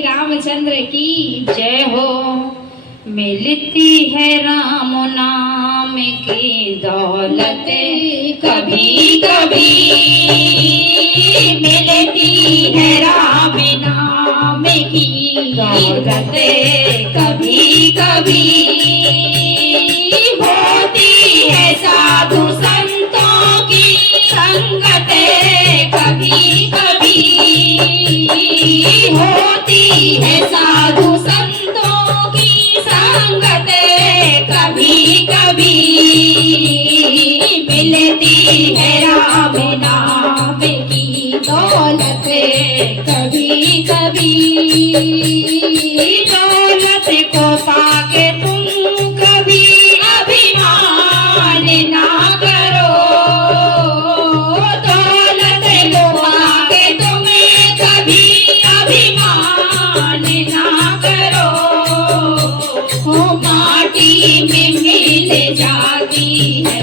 रामचंद्र की जय हो। मिलती है राम नाम की दौलत कभी कभी, मिलती है राम नाम की दौलत कभी कभी, होती है साधु संतों की संगत कभी कभी, होती है साधु संतों की संगत कभी कभी, मिलती है राम नाम की दौलत कभी कभी। दौलत को पाके तुम कभी अभिमान ना करो, दौलत को पाके तुम्हें कभी अभिमान ना करो, ओ माटी में मिल जाती है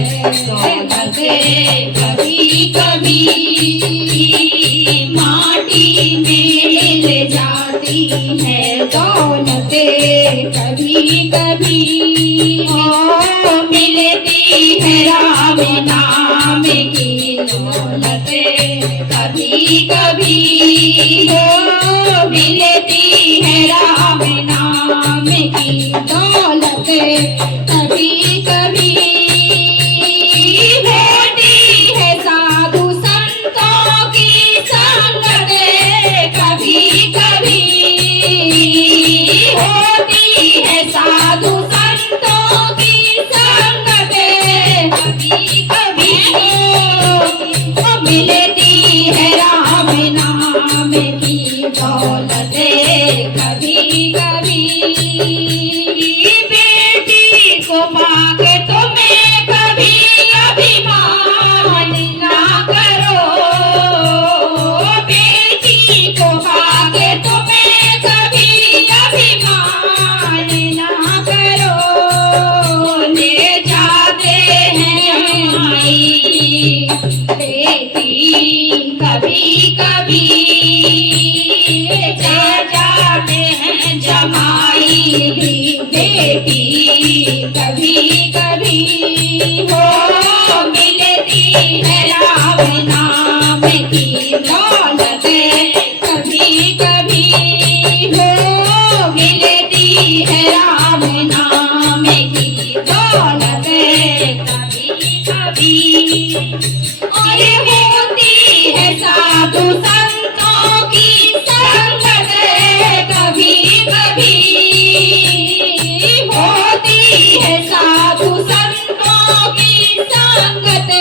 दौलत कभी कभी, माटी में मिल जाती है दौलत कभी कभी, ओ मिलती है राम नाम की दौलत कभी कभी, ओ मिलती है राम नाम की दौलत कभी कभी, होती है साधु संतों की संगत कभी कभी, होती है साधु संतों की संगत कभी कभी, ओ मिलती है राम नाम की दौलत कभी कभी, बेटी को पाके तुम्हें कभी अभिमान ना करो, बेटी को पाके तुम्हें कभी अभिमान ना करो, ले जाते हैं माई बेटी कभी कभी, ले जाते हैं जमाई भी बेटी कभी कभी, हो मिलती है राम नाम की दौलत कभी कभी, हो मिलती है राम नाम की दौलत कभी कभी, और होती है साधु संतों की संगत कभी कभी, होती है साधु संतों की संगत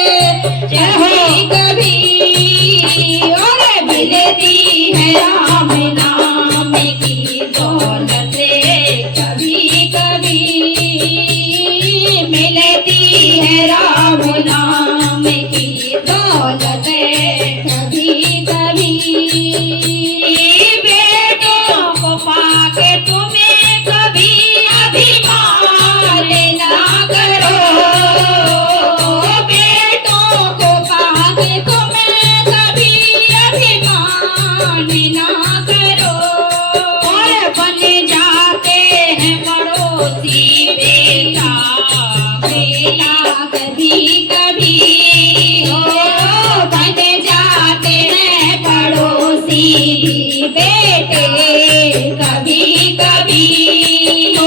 कभी कभी, और मिलती है राम नाम की दौलत कभी कभी, मिलती है राम नाम की दौलत कभी कभी, बेटों को पाके तुम्हें कभी अभिमान ना करो, बेटों को पाके तुम्हें कभी अभिमान ना करो, और बन जाते हैं पड़ोसी बेटा बेटा कभी कभी, ओ बन जाते हैं पड़ोसी बेटे कभी कभी, ओ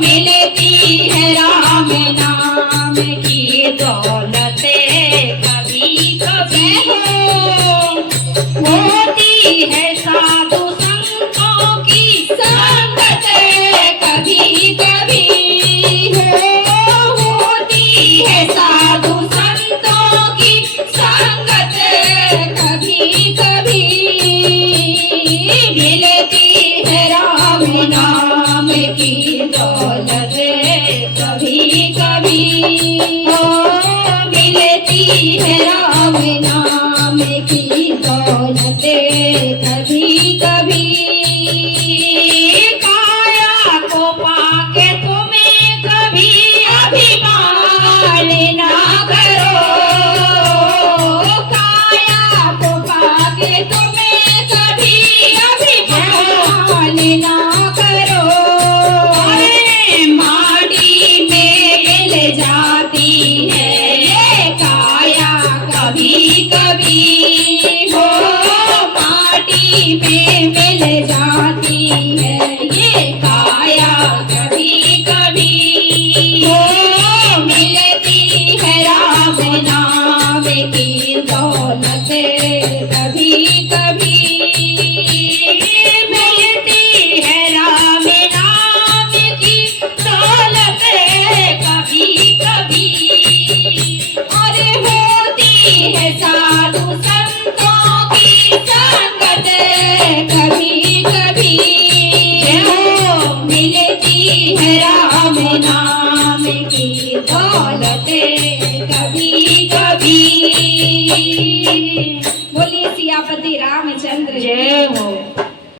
मिलती है राम नाम की दौलत कभी कभी, होती है साधु संतों की संगत कभी कभी, होती है साधु संतों की संगत कभी कभी, मिलती है राम नाम की दौलत कभी कभी, ओ मिलती है राम नाम की दौलत कभी कभी, काया को पाके तुम्हें कभी अभिमान ना करो, काया को पाके तुम्हें कभी अभिमान मिल जाती है। ये